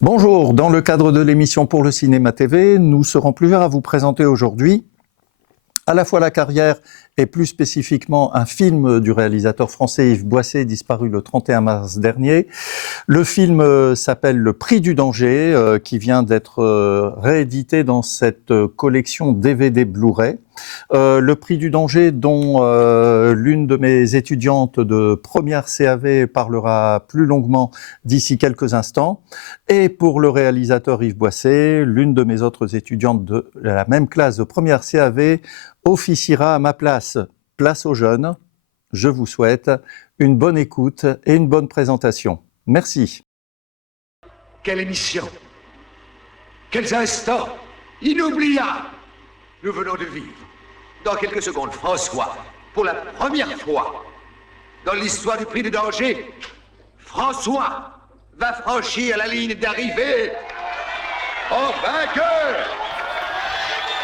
Bonjour, dans le cadre de l'émission Pour le Cinéma TV, nous serons plusieurs à vous présenter aujourd'hui à la fois la carrière et plus spécifiquement un film du réalisateur français Yves Boisset, disparu le 31 mars dernier. Le film s'appelle Le Prix du danger, qui vient d'être réédité dans cette collection DVD Blu-ray. Le Prix du danger dont l'une de mes étudiantes de première CAV parlera plus longuement d'ici quelques instants. Et pour le réalisateur Yves Boisset, l'une de mes autres étudiantes de la même classe de première CAV officiera à ma place. Place aux jeunes. Je vous souhaite une bonne écoute et une bonne présentation. Merci. Quelle émission! Quels instants inoubliables nous venons de vivre. Dans quelques secondes, François, pour la première fois dans l'histoire du prix du danger, François va franchir la ligne d'arrivée en vainqueur!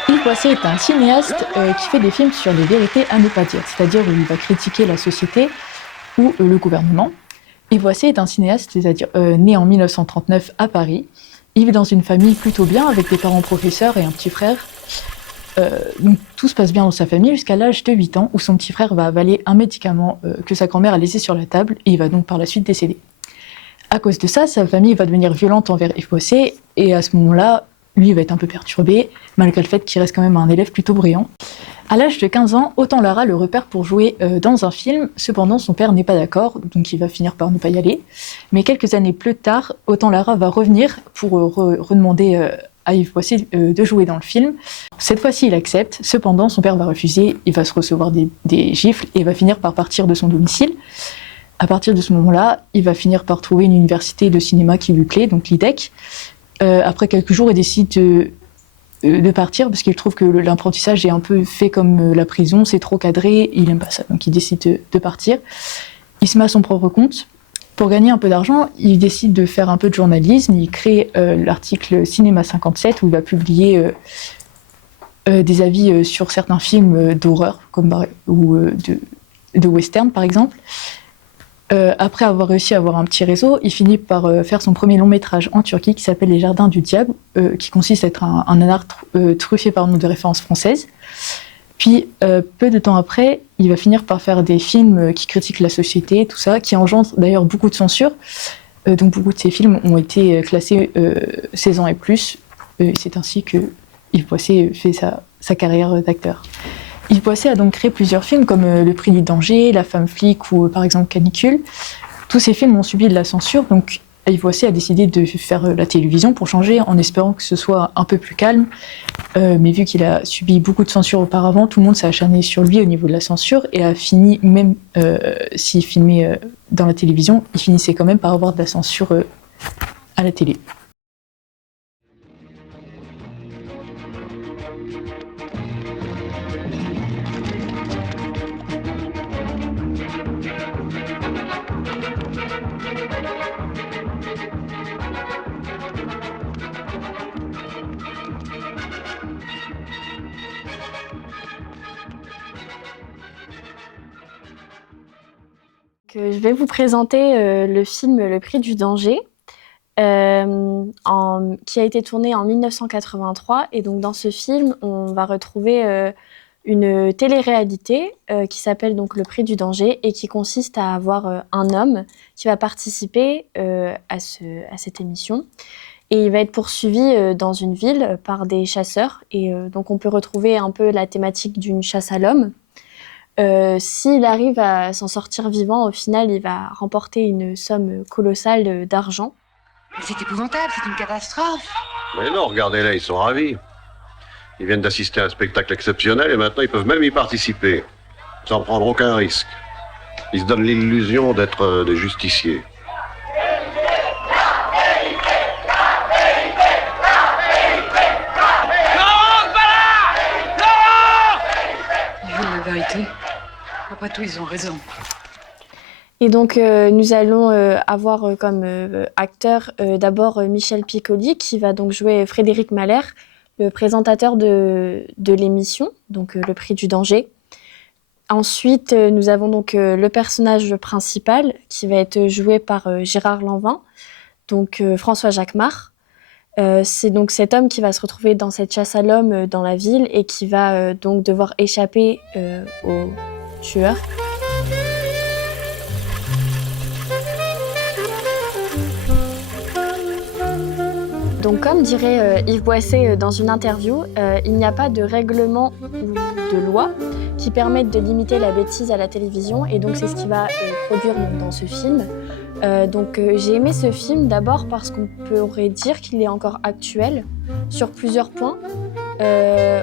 Yves Boisset est un cinéaste qui fait des films sur les vérités à ne pas dire, c'est-à-dire où il va critiquer la société ou le gouvernement. Yves Boisset est un cinéaste, c'est-à-dire né en 1939 à Paris. Il vit dans une famille plutôt bien, avec des parents professeurs et un petit frère. Donc tout se passe bien dans sa famille jusqu'à l'âge de 8 ans, où son petit frère va avaler un médicament que sa grand-mère a laissé sur la table, et il va donc par la suite décéder. À cause de ça, sa famille va devenir violente envers Yves Boisset, et à ce moment-là, lui il va être un peu perturbé, malgré le fait qu'il reste quand même un élève plutôt brillant. À l'âge de 15 ans, Autant Lara le repère pour jouer dans un film. Cependant, son père n'est pas d'accord, donc il va finir par ne pas y aller. Mais quelques années plus tard, Autant Lara va revenir pour redemander à Yves Boisset de jouer dans le film. Cette fois-ci, il accepte. Cependant, son père va refuser, il va se recevoir des gifles et va finir par partir de son domicile. À partir de ce moment-là, il va finir par trouver une université de cinéma qui lui plaît, donc l'IDEC. Après quelques jours, il décide de partir parce qu'il trouve que l'apprentissage est un peu fait comme la prison, c'est trop cadré, il n'aime pas ça, donc il décide de partir. Il se met à son propre compte. Pour gagner un peu d'argent, il décide de faire un peu de journalisme, il crée l'article Cinéma 57 où il va publier des avis sur certains films d'horreur ou de western par exemple. Après avoir réussi à avoir un petit réseau, il finit par faire son premier long métrage en Turquie qui s'appelle Les Jardins du Diable, qui consiste à être un nanar truffé par de références françaises. Puis, peu de temps après, il va finir par faire des films qui critiquent la société, tout ça, qui engendrent d'ailleurs beaucoup de censure. Donc beaucoup de ces films ont été classés 16 ans et plus. C'est ainsi que Yves Boisset fait sa carrière d'acteur. Yves Boisset a donc créé plusieurs films comme Le Prix du danger, La femme flic ou par exemple Canicule. Tous ces films ont subi de la censure, donc Yves Boisset a décidé de faire la télévision pour changer en espérant que ce soit un peu plus calme. Mais vu qu'il a subi beaucoup de censure auparavant, tout le monde s'est acharné sur lui au niveau de la censure et a fini, même s'il filmait dans la télévision, il finissait quand même par avoir de la censure à la télé. Je vais vous présenter le film Le Prix du danger, qui a été tourné en 1983. Et donc dans ce film, on va retrouver une télé-réalité qui s'appelle donc Le Prix du danger et qui consiste à avoir un homme qui va participer à cette émission. Et il va être poursuivi dans une ville par des chasseurs. Et donc on peut retrouver un peu la thématique d'une chasse à l'homme. S'il arrive à s'en sortir vivant, au final, il va remporter une somme colossale d'argent. Mais c'est épouvantable, c'est une catastrophe. Mais non, regardez-les, ils sont ravis. Ils viennent d'assister à un spectacle exceptionnel et maintenant ils peuvent même y participer, sans prendre aucun risque. Ils se donnent l'illusion d'être des justiciers. Ils veulent la vérité. Après tout, ils ont raison. Et donc, nous allons avoir comme acteur d'abord Michel Piccoli, qui va donc jouer Frédéric Mahler, le présentateur de l'émission, donc Le Prix du danger. Ensuite, nous avons donc le personnage principal, qui va être joué par Gérard Lanvin, donc François Jacquemart. C'est donc cet homme qui va se retrouver dans cette chasse à l'homme dans la ville et qui va donc devoir échapper aux tueurs. Donc comme dirait Yves Boisset dans une interview, il n'y a pas de règlement ou de loi qui permettent de limiter la bêtise à la télévision et donc c'est ce qui va produire dans ce film. J'ai aimé ce film d'abord parce qu'on pourrait dire qu'il est encore actuel sur plusieurs points.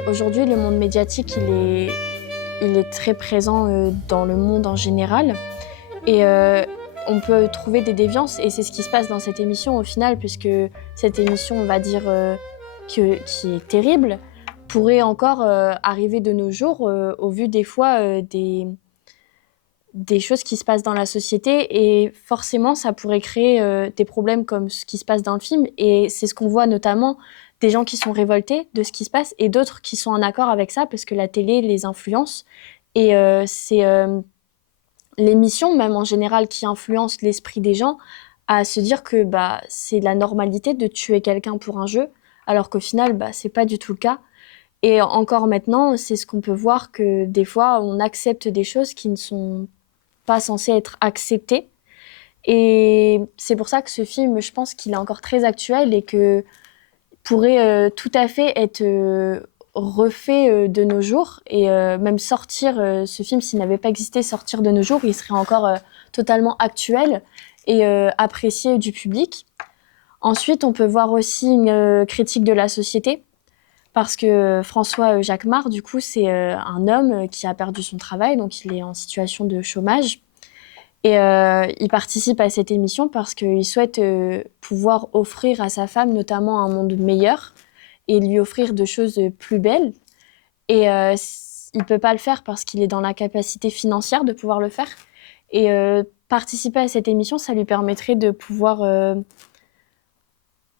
Aujourd'hui, le monde médiatique, il est très présent dans le monde en général et on peut trouver des déviances et c'est ce qui se passe dans cette émission au final puisque cette émission, on va dire, qui est terrible, pourrait encore arriver de nos jours au vu des fois des choses qui se passent dans la société et forcément ça pourrait créer des problèmes comme ce qui se passe dans le film et c'est ce qu'on voit notamment des gens qui sont révoltés de ce qui se passe et d'autres qui sont en accord avec ça parce que la télé les influence et c'est l'émission même en général qui influence l'esprit des gens à se dire que c'est la normalité de tuer quelqu'un pour un jeu alors qu'au final c'est pas du tout le cas. Et encore maintenant, c'est ce qu'on peut voir que des fois, on accepte des choses qui ne sont pas censées être acceptées. Et c'est pour ça que ce film, je pense qu'il est encore très actuel et que pourrait tout à fait être refait de nos jours. Et même sortir, ce film, s'il n'avait pas existé, sortir de nos jours, il serait encore totalement actuel et apprécié du public. Ensuite, on peut voir aussi une critique de la société. Parce que François Jacquemart, du coup, c'est un homme qui a perdu son travail, donc il est en situation de chômage. Et il participe à cette émission parce qu'il souhaite pouvoir offrir à sa femme notamment un monde meilleur et lui offrir de choses plus belles. Et il ne peut pas le faire parce qu'il est dans l'incapacité financière de pouvoir le faire. Et participer à cette émission, ça lui permettrait de pouvoir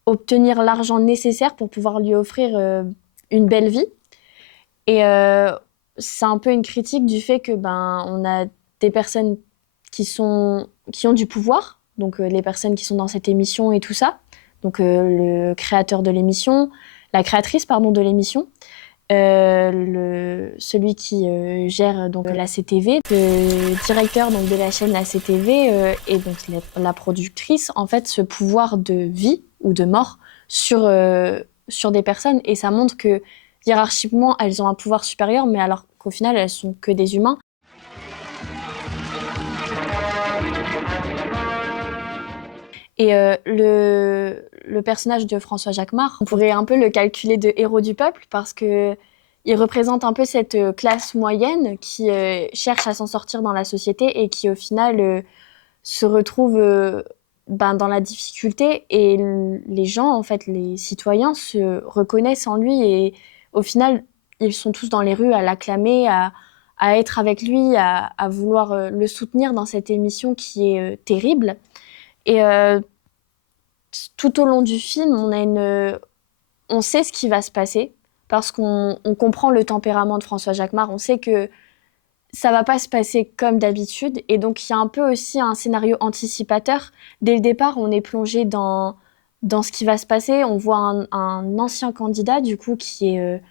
obtenir l'argent nécessaire pour pouvoir lui offrir une belle vie. Et c'est un peu une critique du fait que on a des personnes qui ont du pouvoir, donc les personnes qui sont dans cette émission et tout ça, donc le créateur de l'émission, la créatrice de l'émission, celui qui gère donc la CTV, le directeur donc de la chaîne la CTV et donc la productrice, en fait, ce pouvoir de vie ou de mort sur des personnes et ça montre que hiérarchiquement elles ont un pouvoir supérieur mais alors qu'au final elles sont que des humains. Et le personnage de François Jacquemart, on pourrait un peu le calculer de héros du peuple parce que il représente un peu cette classe moyenne qui cherche à s'en sortir dans la société et qui au final se retrouve dans la difficulté et les gens, en fait, les citoyens se reconnaissent en lui et au final, ils sont tous dans les rues à l'acclamer, à être avec lui, à vouloir le soutenir dans cette émission qui est terrible. Et tout au long du film, on sait ce qui va se passer parce qu'on comprend le tempérament de François Jacquemart. On sait que ça va pas se passer comme d'habitude. Et donc, il y a un peu aussi un scénario anticipateur. Dès le départ, on est plongé dans ce qui va se passer. On voit un ancien candidat, du coup, qui est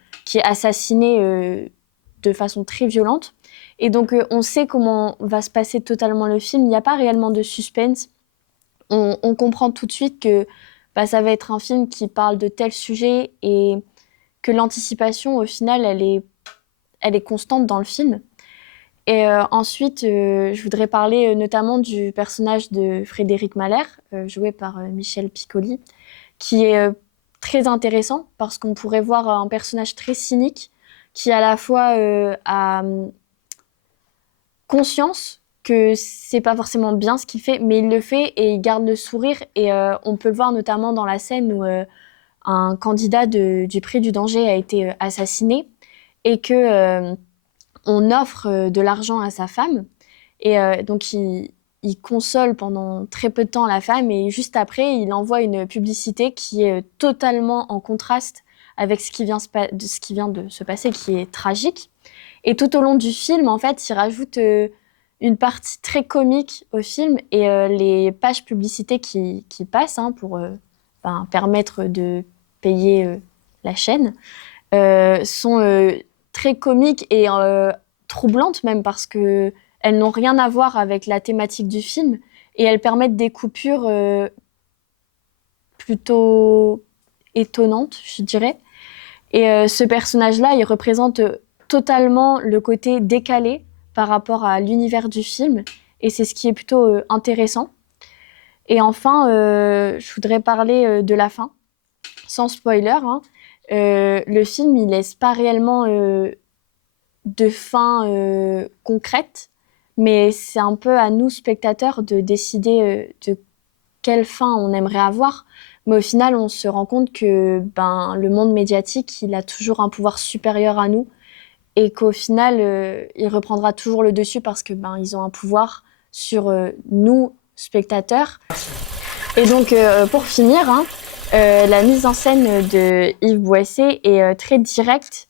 assassiné de façon très violente. Et donc, on sait comment va se passer totalement le film. Il n'y a pas réellement de suspense. On comprend tout de suite que ça va être un film qui parle de tel sujet et que l'anticipation, au final, elle est constante dans le film. Et ensuite, je voudrais parler notamment du personnage de Frédéric Mahler, joué par Michel Piccoli, qui est très intéressant parce qu'on pourrait voir un personnage très cynique qui à la fois a conscience que c'est pas forcément bien ce qu'il fait, mais il le fait et il garde le sourire. Et on peut le voir notamment dans la scène où un candidat du prix du danger a été assassiné et que on offre de l'argent à sa femme. Et donc il console pendant très peu de temps la femme et juste après, il envoie une publicité qui est totalement en contraste avec ce qui vient de se passer, qui est tragique. Et tout au long du film, en fait, il rajoute une partie très comique au film et les pages publicité qui passent pour permettre de payer la chaîne sont très comiques et troublantes même parce qu'elles n'ont rien à voir avec la thématique du film et elles permettent des coupures plutôt étonnantes, je dirais. Et ce personnage-là, il représente totalement le côté décalé par rapport à l'univers du film et c'est ce qui est plutôt intéressant. Et enfin, je voudrais parler de la fin, sans spoiler. Le film, il laisse pas réellement de fin concrète, mais c'est un peu à nous, spectateurs, de décider de quelle fin on aimerait avoir. Mais au final, on se rend compte que le monde médiatique, il a toujours un pouvoir supérieur à nous et qu'au final, il reprendra toujours le dessus parce que ils ont un pouvoir sur nous, spectateurs. Et donc, pour finir, la mise en scène de Yves Boisset est très directe,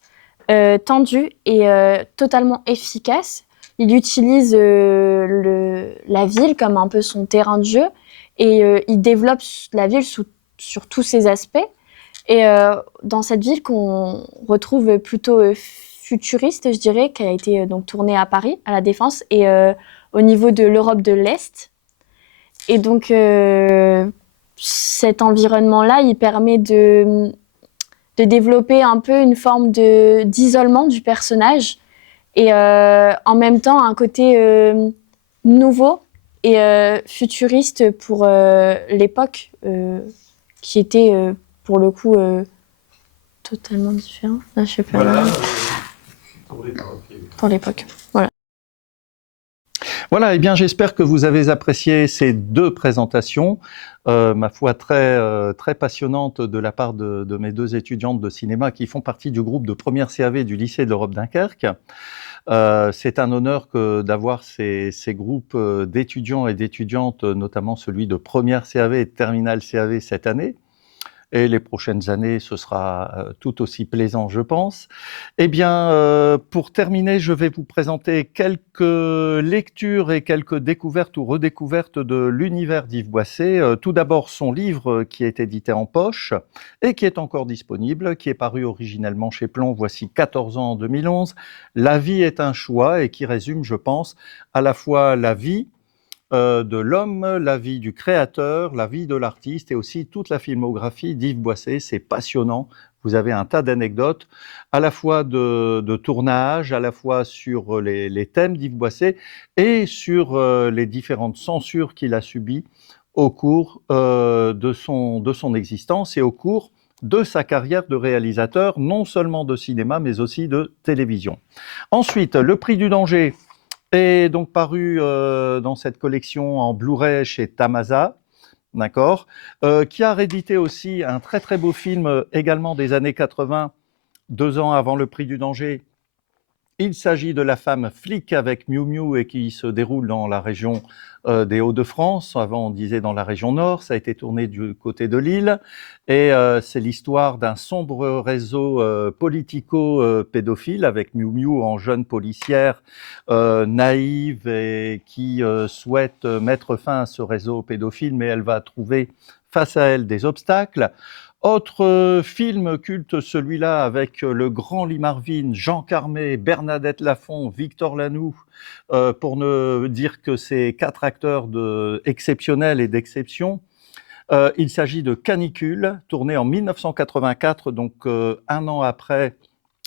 tendue et totalement efficace. Il utilise la ville comme un peu son terrain de jeu et il développe la ville sur tous ses aspects. Et dans cette ville qu'on retrouve plutôt futuriste, je dirais, qui a été donc tournée à Paris, à La Défense, et au niveau de l'Europe de l'Est. Et donc, cet environnement-là, il permet de développer un peu une forme d'isolement du personnage et en même temps un côté nouveau et futuriste pour l'époque qui était pour le coup totalement différent. Ah, je sais pas. Voilà. Pour l'époque. Voilà. Voilà, eh bien j'espère que vous avez apprécié ces deux présentations, ma foi très passionnantes de la part de mes deux étudiantes de cinéma qui font partie du groupe de première CAV du lycée de l'Europe Dunkerque. C'est un honneur d'avoir ces groupes d'étudiants et d'étudiantes, notamment celui de première CAV et de terminale CAV cette année. Et les prochaines années, ce sera tout aussi plaisant, je pense. Eh bien, pour terminer, je vais vous présenter quelques lectures et quelques découvertes ou redécouvertes de l'univers d'Yves Boisset. Tout d'abord, son livre qui est édité en poche et qui est encore disponible, qui est paru originellement chez Plon, voici 14 ans en 2011. La vie est un choix et qui résume, je pense, à la fois la vie de l'homme, la vie du créateur, la vie de l'artiste et aussi toute la filmographie d'Yves Boisset. C'est passionnant. Vous avez un tas d'anecdotes, à la fois de tournage, à la fois sur les thèmes d'Yves Boisset et sur les différentes censures qu'il a subies au cours de son existence et au cours de sa carrière de réalisateur, non seulement de cinéma, mais aussi de télévision. Ensuite, Le Prix du danger est donc paru dans cette collection en Blu-ray chez Tamasa, d'accord, qui a réédité aussi un très très beau film également des années 80, 2 ans avant Le Prix du danger. Il s'agit de La femme flic avec Miu Miu et qui se déroule dans la région des Hauts-de-France. Avant, on disait dans la région nord. Ça a été tourné du côté de Lille. Et c'est l'histoire d'un sombre réseau politico-pédophile avec Miu Miu en jeune policière naïve et qui souhaite mettre fin à ce réseau pédophile, mais elle va trouver face à elle des obstacles. Autre film culte, celui-là avec le grand Lee Marvin, Jean Carmé, Bernadette Lafont, Victor Lanoux, pour ne dire que ces 4 acteurs exceptionnels et d'exception. Il s'agit de Canicule, tourné en 1984, donc 1 an après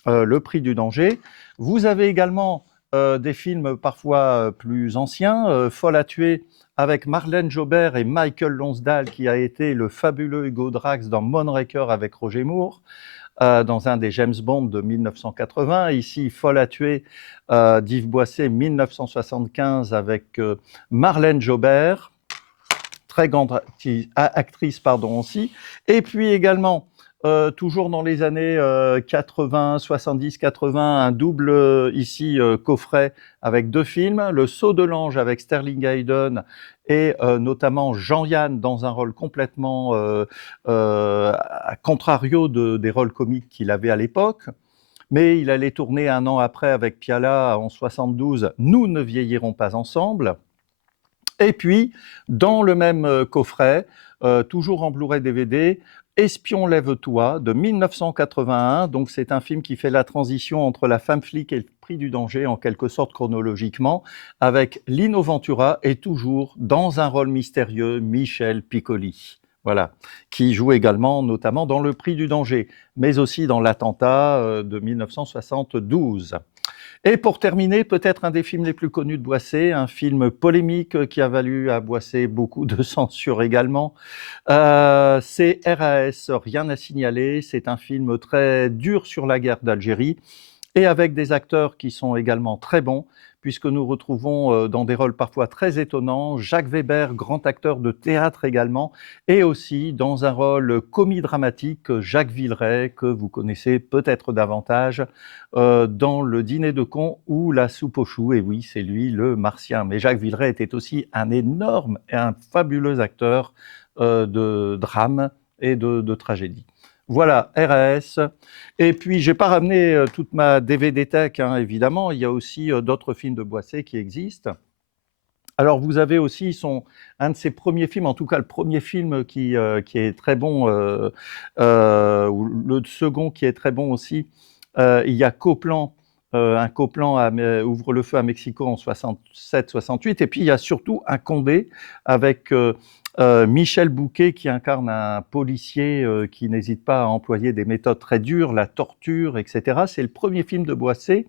Le Prix du danger. Vous avez également des films parfois plus anciens, Folle à tuer, avec Marlène Jobert et Michael Lonsdale, qui a été le fabuleux Hugo Drax dans Moonraker avec Roger Moore, dans un des James Bond de 1980. Ici, Folle à tuer d'Yves Boisset, 1975, avec Marlène Jobert, très grande actrice aussi. Et puis également, toujours dans les années 80, 70, 80, un double ici coffret avec 2 films, Le Saut de l'ange avec Sterling Hayden et notamment Jean-Yann dans un rôle complètement à contrario des rôles comiques qu'il avait à l'époque. mais il allait tourner un an après avec Piala en 72, Nous ne vieillirons pas ensemble. Et puis, dans le même coffret, toujours en Blu-ray DVD, Espion lève-toi de 1981. Donc c'est un film qui fait la transition entre La femme flic et Le prix du danger, en quelque sorte chronologiquement, avec Lino Ventura et toujours dans un rôle mystérieux, Michel Piccoli. Voilà, qui joue également notamment dans Le prix du danger, mais aussi dans L'attentat de 1972. Et pour terminer, peut-être un des films les plus connus de Boisset, un film polémique qui a valu à Boisset beaucoup de censure également. C'est RAS, Rien à signaler. C'est un film très dur sur la guerre d'Algérie et avec des acteurs qui sont également très bons, puisque nous retrouvons dans des rôles parfois très étonnants Jacques Weber, grand acteur de théâtre également, et aussi dans un rôle comédie-dramatique, Jacques Villeray, que vous connaissez peut-être davantage dans Le Dîner de cons ou La soupe aux choux. Et oui, c'est lui, le Martien. Mais Jacques Villeray était aussi un énorme et un fabuleux acteur de drame et de tragédie. Voilà, RAS. Et puis, j'ai pas ramené toute ma DVD tech, hein, évidemment. Il y a aussi d'autres films de Boisset qui existent. Alors, vous avez aussi un de ses premiers films, en tout cas le premier film qui est très bon, ou le second qui est très bon aussi. Il y a Copland, un Copland Ouvre le feu à Mexico en 67-68. Et puis, il y a surtout un Condé avec Michel Bouquet qui incarne un policier qui n'hésite pas à employer des méthodes très dures, la torture, etc. C'est le premier film de Boisset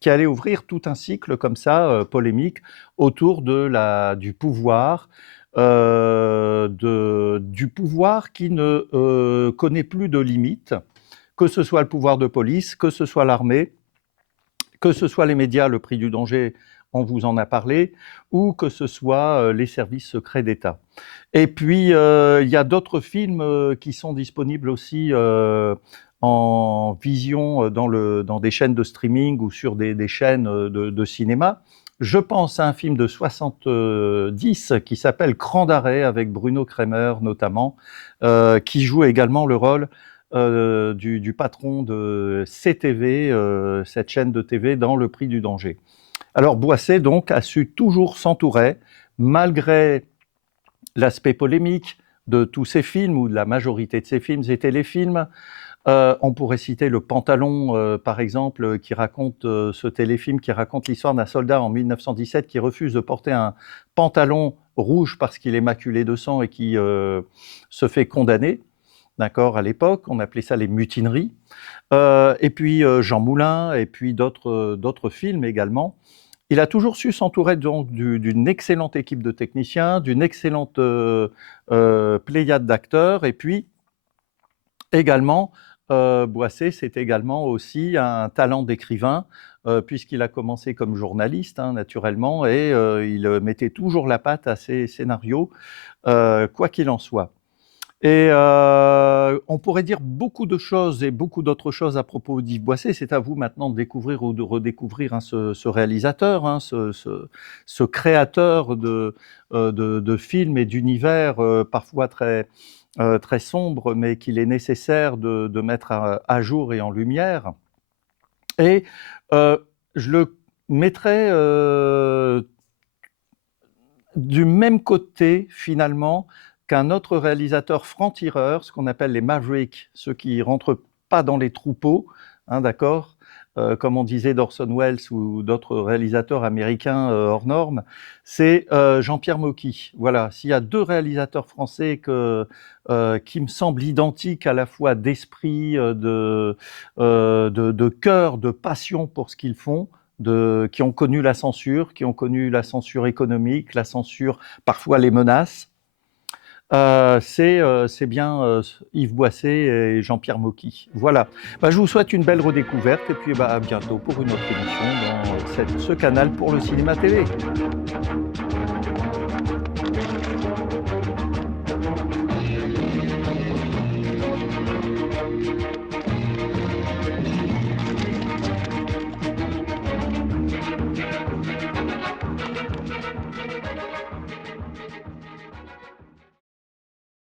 qui allait ouvrir tout un cycle comme ça, polémique, autour du pouvoir, du pouvoir qui ne connaît plus de limites, que ce soit le pouvoir de police, que ce soit l'armée, que ce soit les médias, Le prix du danger, on vous en a parlé, ou que ce soit les services secrets d'État. Et puis, il y a d'autres films qui sont disponibles aussi en vision dans des chaînes de streaming ou sur des chaînes de cinéma. Je pense à un film de 70 qui s'appelle Cran d'arrêt avec Bruno Kremer notamment, qui joue également le rôle du patron de CTV, cette chaîne de TV, dans Le prix du danger. Alors Boisset donc a su toujours s'entourer, malgré l'aspect polémique de tous ces films, ou de la majorité de ces films étaient les films. On pourrait citer Le Pantalon, par exemple, qui raconte ce téléfilm qui raconte l'histoire d'un soldat en 1917 qui refuse de porter un pantalon rouge parce qu'il est maculé de sang et qui se fait condamner. D'accord, à l'époque, on appelait ça les mutineries. Et puis Jean Moulin, et puis d'autres films également. Il a toujours su s'entourer donc d'une excellente équipe de techniciens, d'une excellente pléiade d'acteurs, et puis également, Boisset, c'est également aussi un talent d'écrivain, puisqu'il a commencé comme journaliste, hein, naturellement, et il mettait toujours la patte à ses scénarios, quoi qu'il en soit. Et on pourrait dire beaucoup de choses et beaucoup d'autres choses à propos d'Yves Boisset. C'est à vous maintenant de découvrir ou de redécouvrir hein, ce réalisateur, hein, ce créateur de films et d'univers parfois très sombres, mais qu'il est nécessaire de mettre à jour et en lumière. Et je le mettrais du même côté, finalement, qu'un autre réalisateur franc-tireur, ce qu'on appelle les Mavericks, ceux qui rentrent pas dans les troupeaux, hein, d'accord, comme on disait d'Orson Welles ou d'autres réalisateurs américains hors normes, c'est Jean-Pierre Mocky. Voilà, s'il y a deux réalisateurs français qui me semblent identiques à la fois d'esprit, de cœur, de passion pour ce qu'ils font, qui ont connu la censure économique, la censure, parfois les menaces, c'est bien Yves Boisset et Jean-Pierre Mocky. Voilà. Je vous souhaite une belle redécouverte et puis à bientôt pour une autre émission dans ce canal pour le cinéma TV.